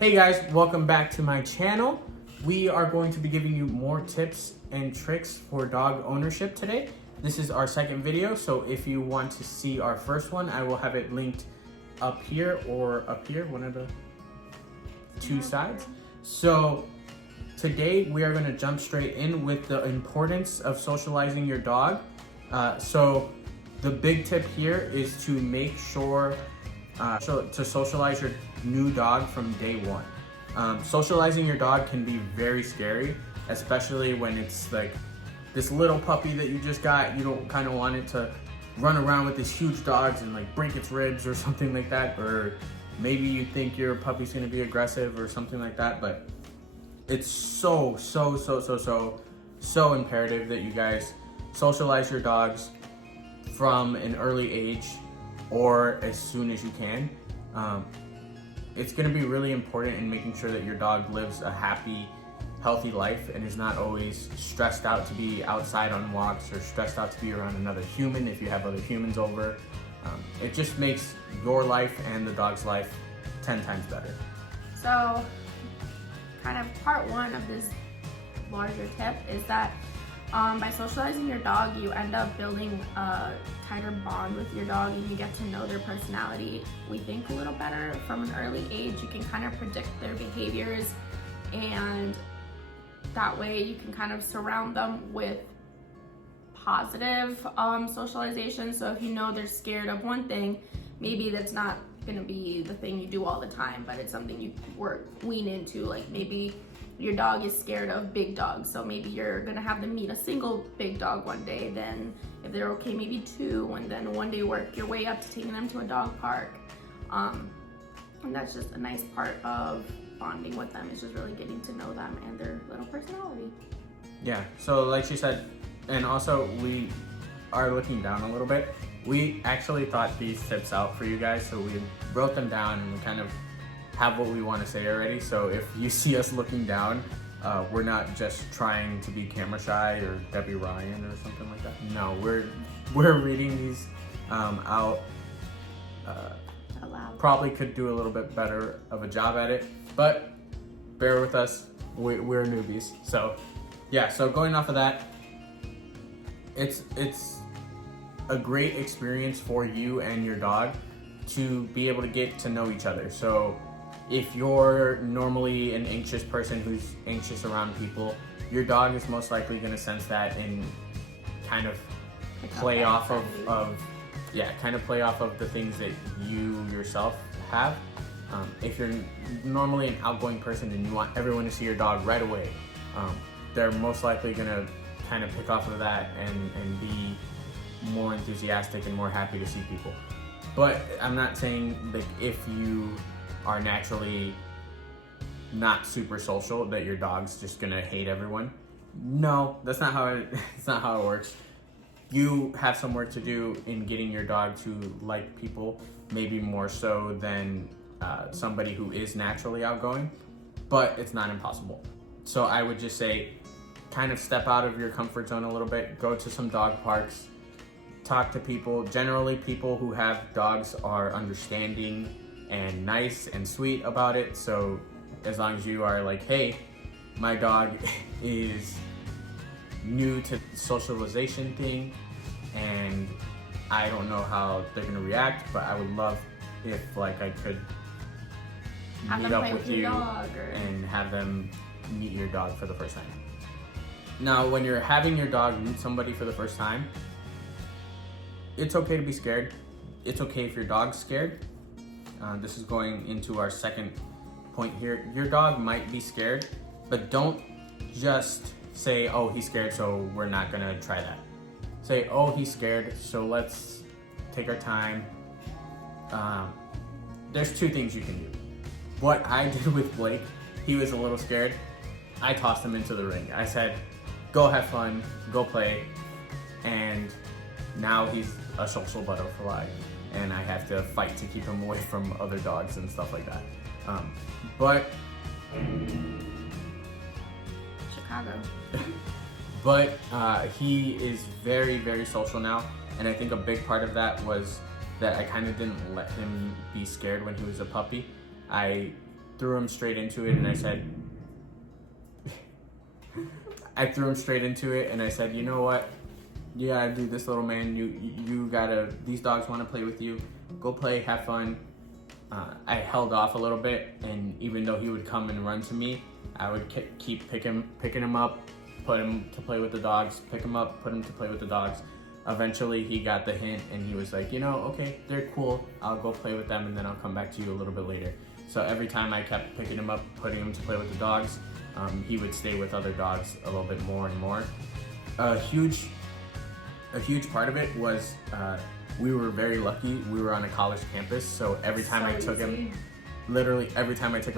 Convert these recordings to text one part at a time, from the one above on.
Hey guys, welcome back to my channel. We are going to be giving you more tips and tricks for dog ownership today. This is our second video, so if you want to see our first one, I will have it linked up here or up here, one of the two sides. So today we are going to jump straight in with the importance of socializing your dog. So the big tip here is to make sure to socialize your new dog from day one. Socializing your dog can be very scary, especially when it's like this little puppy that you just got. You don't kind of want it to run around with these huge dogs and like break its ribs or something like that, or maybe you think your puppy's going to be aggressive or something like that. But it's so imperative that you guys socialize your dogs from an early age or as soon as you can. It's going to be really important in making sure that your dog lives a happy, healthy life and is not always stressed out to be outside on walks or stressed out to be around another human if you have other humans over. It just makes your life and the dog's life 10 times better. So, kind of part one of this larger tip is that by socializing your dog, you end up building a tighter bond with your dog and you get to know their personality, we think, a little better from an early age. You can kind of predict their behaviors, and that way you can kind of surround them with positive socialization. So if you know they're scared of one thing, maybe that's not going to be the thing you do all the time, but it's something you lean into. Like maybe your dog is scared of big dogs, so maybe you're gonna have them meet a single big dog one day, then if they're okay, maybe two, and then one day work your way up to taking them to a dog park. And that's just a nice part of bonding with them, is just really getting to know them and their little personality. Yeah, so like she said, and also we are looking down a little bit. We actually thought these tips out for you guys, so we wrote them down and we kind of have what we want to say already. So if you see us looking down, we're not just trying to be camera shy or Debbie Ryan or something like that. No, we're reading these out. Aloud. Probably could do a little bit better of a job at it, but bear with us. We're newbies. So yeah, so going off of that, it's a great experience for you and your dog to be able to get to know each other. So if you're normally an anxious person who's anxious around people, your dog is most likely going to sense that and kind of play off of play off of the things that you yourself have. If you're normally an outgoing person and you want everyone to see your dog right away, they're most likely going to kind of pick off of that and be more enthusiastic and more happy to see people. But I'm not saying like if you are naturally not super social that your dog's just gonna hate everyone. No, that's not how it works. You have some work to do in getting your dog to like people, maybe more so than somebody who is naturally outgoing, but it's not impossible. So I would just say kind of step out of your comfort zone a little bit, go to some dog parks, talk to people. Generally, people who have dogs are understanding and nice and sweet about it. So as long as you are like, hey, my dog is new to the socialization thing and I don't know how they're gonna react, but I would love if like I could meet up with you and have them meet your dog for the first time. Now, when you're having your dog meet somebody for the first time, it's okay to be scared. It's okay if your dog's scared. This is going into our second point here. Your dog might be scared, but don't just say, oh, he's scared, so we're not gonna try that. Say, oh, he's scared, so let's take our time. There's two things you can do. What I did with Blake, he was a little scared. I tossed him into the ring. I said, go have fun, go play, and now he's a social butterfly, and I have to fight to keep him away from other dogs and stuff like that. But Chicago. But he is very social now, and I think a big part of that was that I kind of didn't let him be scared when he was a puppy. I threw him straight into it, and I said, you know what? You gotta do this, little man. You gotta. These dogs want to play with you. Go play, have fun. I held off a little bit, and even though he would come and run to me, I would keep picking him up, put him to play with the dogs, pick him up, put him to play with the dogs. Eventually, he got the hint, and he was like, okay, they're cool. I'll go play with them, and then I'll come back to you a little bit later. So every time I kept picking him up, putting him to play with the dogs, he would stay with other dogs a little bit more and more. A huge part of it was we were very lucky. We were on a college campus, so every time I took him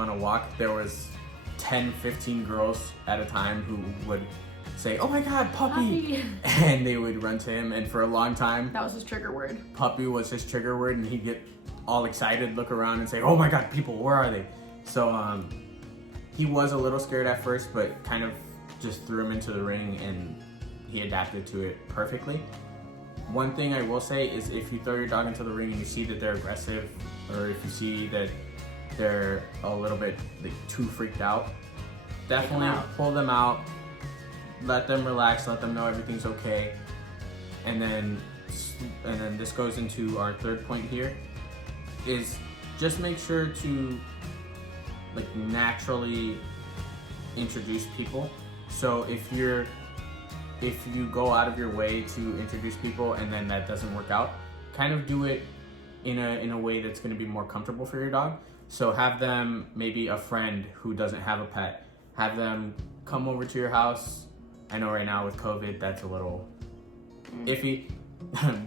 on a walk, there was 10, 15 girls at a time who would say, "Oh my God, puppy!" And they would run to him, and for a long time, that was his trigger word. Puppy was his trigger word, and he'd get all excited, look around, and say, "Oh my God, people, where are they?" So he was a little scared at first, but kind of just threw him into the ring, and he adapted to it perfectly. One thing I will say is if you throw your dog into the ring and you see that they're aggressive, or if you see that they're a little bit too freaked out, definitely pull them out, let them relax, let them know everything's okay. And then this goes into our third point here, is just make sure to naturally introduce people. So if you go out of your way to introduce people and then that doesn't work out, kind of do it in a way that's going to be more comfortable for your dog. So have them, maybe a friend who doesn't have a pet, have them come over to your house. I know right now with COVID that's a little iffy,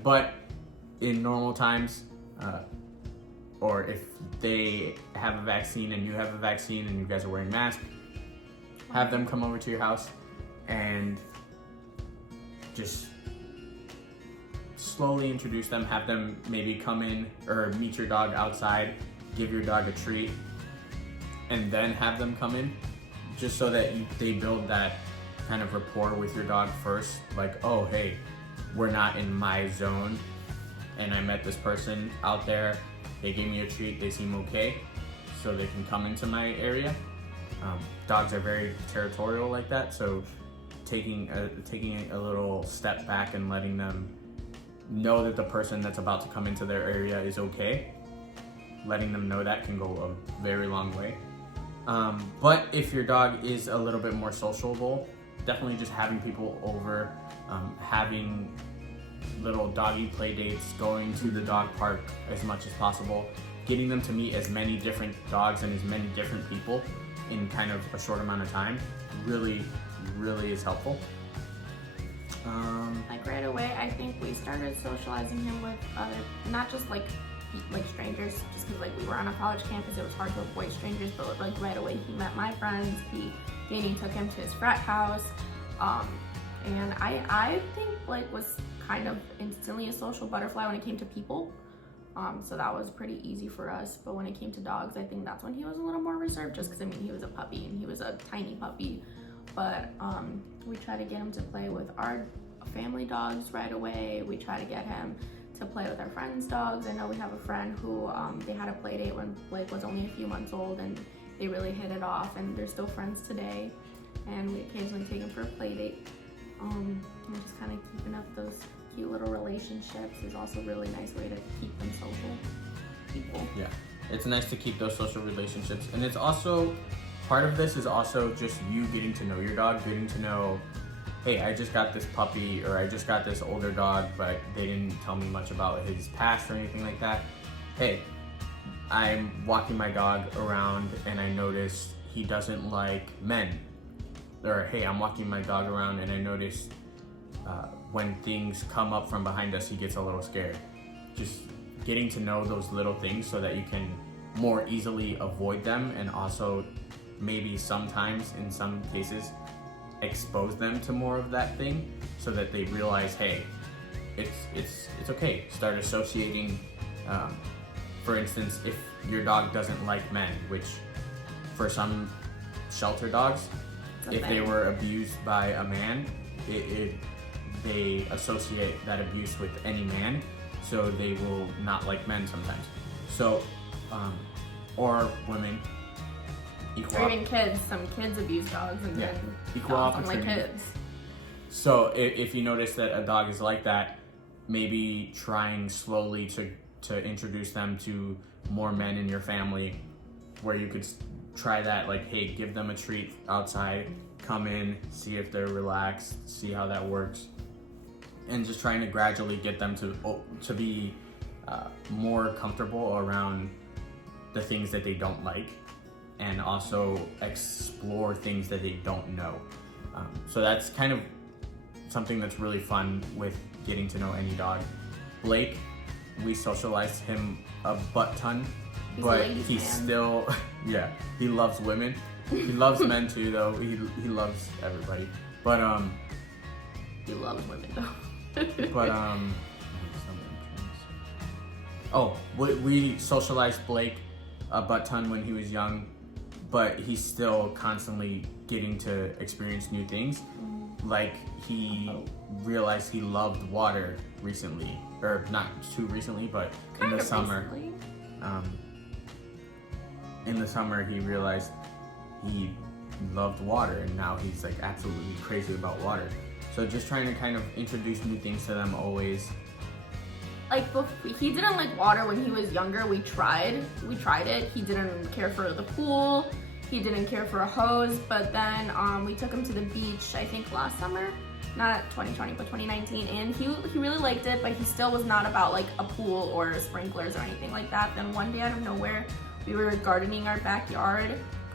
but in normal times, or if they have a vaccine and you have a vaccine and you guys are wearing masks, have them come over to your house and just slowly introduce them. Have them maybe come in or meet your dog outside, give your dog a treat, and then have them come in, just so that they build that kind of rapport with your dog first. Like, oh, hey, we're not in my zone, and I met this person out there. They gave me a treat. They seem okay, so they can come into my area. Dogs are very territorial like that, so taking a little step back and letting them know that the person that's about to come into their area is okay, letting them know that can go a very long way. But if your dog is a little bit more sociable, definitely just having people over, having little doggy play dates, going to the dog park as much as possible, getting them to meet as many different dogs and as many different people in kind of a short amount of time really is helpful. Right away, I think we started socializing him with other, not just like strangers, just because we were on a college campus, it was hard to avoid strangers, but right away he met my friends. Danny took him to his frat house, and I think was kind of instantly a social butterfly when it came to people. So that was pretty easy for us. But when it came to dogs, I think that's when he was a little more reserved, just because he was a puppy and he was a tiny puppy. But we try to get him to play with our family dogs right away. We try to get him to play with our friends' dogs. I know we have a friend who they had a play date when Blake was only a few months old, and they really hit it off, and they're still friends today. And we occasionally take him for a play date. And just kind of keeping up those cute little relationships is also a really nice way to keep them social people. Yeah, it's nice to keep those social relationships, and it's also part of this is also just you getting to know your dog, getting to know, hey, I just got this puppy or I just got this older dog, but they didn't tell me much about his past or anything like that. Hey, I'm walking my dog around and I noticed he doesn't like men. Or hey, I'm walking my dog around and I noticed when things come up from behind us, he gets a little scared. Just getting to know those little things so that you can more easily avoid them, and also maybe sometimes in some cases expose them to more of that thing so that they realize, hey, it's okay. Start associating. For instance, if your dog doesn't like men, which for some shelter dogs, if they were abused by a man, they associate that abuse with any man, so they will not like men sometimes. So, or women. Or even kids. Some kids abuse dogs, and then equal dogs don't opportunity. like kids. So if you notice that a dog is like that, maybe trying slowly to introduce them to more men in your family, where you could try that, like, hey, give them a treat outside, come in, see if they're relaxed, see how that works, and just trying to gradually get them to be more comfortable around the things that they don't like, and also explore things that they don't know. So that's kind of something that's really fun with getting to know any dog. Blake, we socialized him a butt ton, but he's still, he loves women. He loves men too, though. He loves everybody. But he loves women though. but oh, we socialized Blake a butt ton when he was young, but he's still constantly getting to experience new things. Like, he realized he loved water recently, or not too recently, but in the summer. In the summer, he realized he loved water, and now he's like absolutely crazy about water. So just trying to kind of introduce new things to them always. Like, he didn't like water when he was younger. We tried it. He didn't care for the pool. He didn't care for a hose, but then we took him to the beach, I think last summer, not 2020, but 2019, and he really liked it, but he still was not about like a pool or sprinklers or anything like that. Then one day out of nowhere, we were gardening our backyard,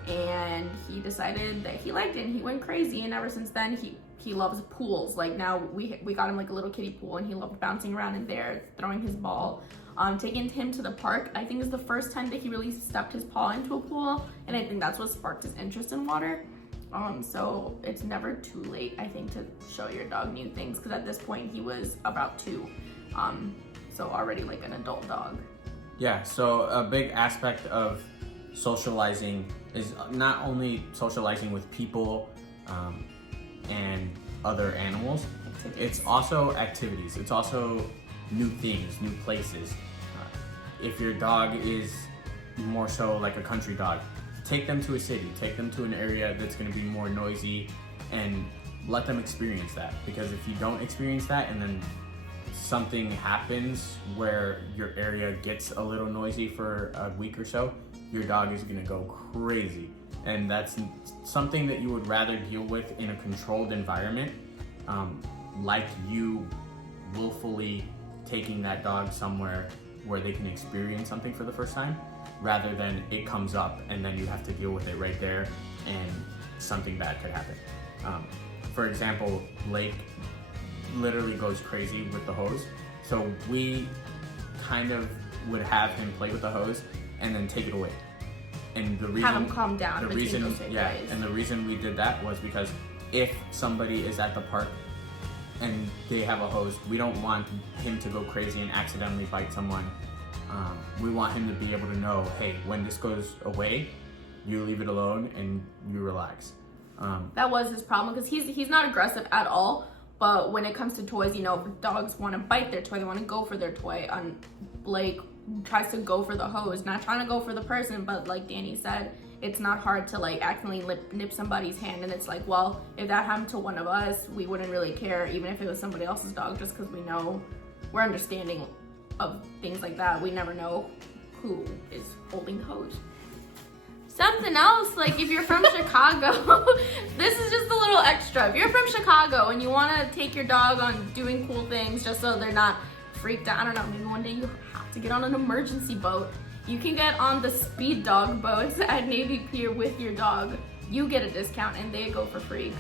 and he decided that he liked it, and he went crazy, and ever since then, he loves pools. Like, now we got him like a little kiddie pool, and he loved bouncing around in there, throwing his ball. Taking him to the park, I think, is the first time that he really stuck his paw into a pool, and I think that's what sparked his interest in water. So it's never too late, I think, to show your dog new things, because at this point he was about 2, so already like an adult dog. Yeah, so a big aspect of socializing is not only socializing with people and other animals, it's also activities. It's also new things, new places. If your dog is more so like a country dog, take them to a city, take them to an area that's going to be more noisy, and let them experience that. Because if you don't experience that and then something happens where your area gets a little noisy for a week or so, your dog is going to go crazy. And that's something that you would rather deal with in a controlled environment, like you willfully taking that dog somewhere where they can experience something for the first time, rather than it comes up and then you have to deal with it right there and something bad could happen. For example, Blake literally goes crazy with the hose, so we kind of would have him play with the hose and then take it away. And the reason, have him calm down. And the reason we did that was because if somebody is at the park and they have a hose, we don't want him to go crazy and accidentally bite someone. We want him to be able to know, hey, when this goes away, you leave it alone and you relax. That was his problem, because he's not aggressive at all, but when it comes to toys, you know, if dogs want to bite their toy, they want to go for their toy. Blake tries to go for the hose, not trying to go for the person, but like Danny said, it's not hard to like accidentally nip somebody's hand, and it's like, well, if that happened to one of us, we wouldn't really care, even if it was somebody else's dog, just because we're understanding of things like that. We never know who is holding the hose. Something else, like if you're from Chicago, this is just a little extra. If you're from Chicago and you want to take your dog on doing cool things just so they're not freaked out, I don't know, maybe one day you have to get on an emergency boat, you can get on the speed dog boats at Navy Pier with your dog. You get a discount and they go for free.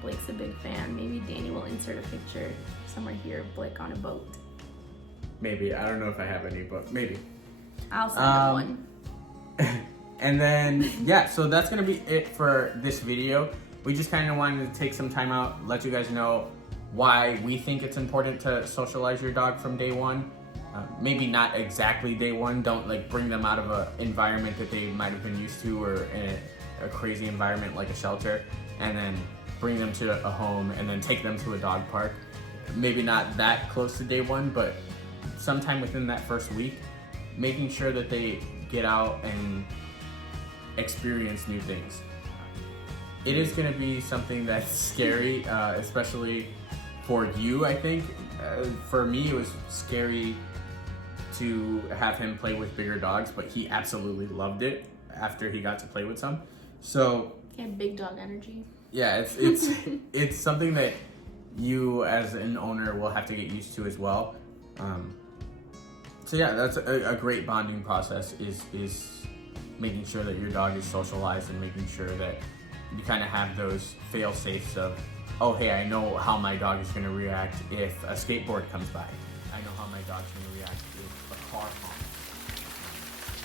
Blake's a big fan. Maybe Danny will insert a picture somewhere here of Blake on a boat. Maybe. I don't know if I have any, but maybe. I'll send him one. And then, yeah, so that's going to be it for this video. We just kind of wanted to take some time out, let you guys know why we think it's important to socialize your dog from day one. Maybe not exactly day one. Don't like bring them out of an environment that they might have been used to, or in a crazy environment like a shelter, and then bring them to a home and then take them to a dog park. Maybe not that close to day one, but sometime within that first week, making sure that they get out and experience new things. It is going to be something that's scary, especially for you, I think. For me, it was scary to have him play with bigger dogs, but he absolutely loved it after he got to play with some. So yeah, big dog energy. yeah, it's it's something that you as an owner will have to get used to as well. So yeah, that's a great bonding process is making sure that your dog is socialized and making sure that you kind of have those fail safes of, oh hey, I know how my dog is going to react if a skateboard comes by. I know how my dog's going to react if a car honks.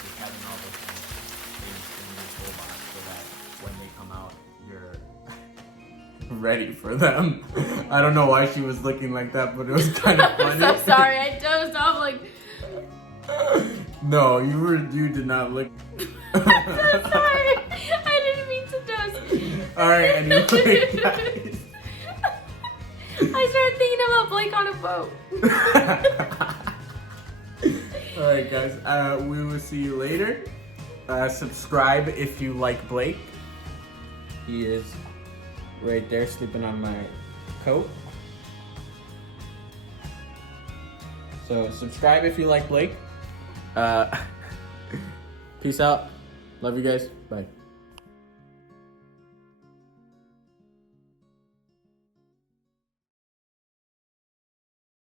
Just having all those things in your toolbox so that when they come out, you're ready for them. I don't know why she was looking like that, but it was kind of funny. I'm so sorry. I dozed off like. No, you did not look. I'm so sorry. I didn't mean to doze. All right, anyway, guys. I started thinking about Blake on a boat. All right, guys. We will see you later. Subscribe if you like Blake. He is right there sleeping on my coat. So subscribe if you like Blake. Peace out. Love you guys. Bye.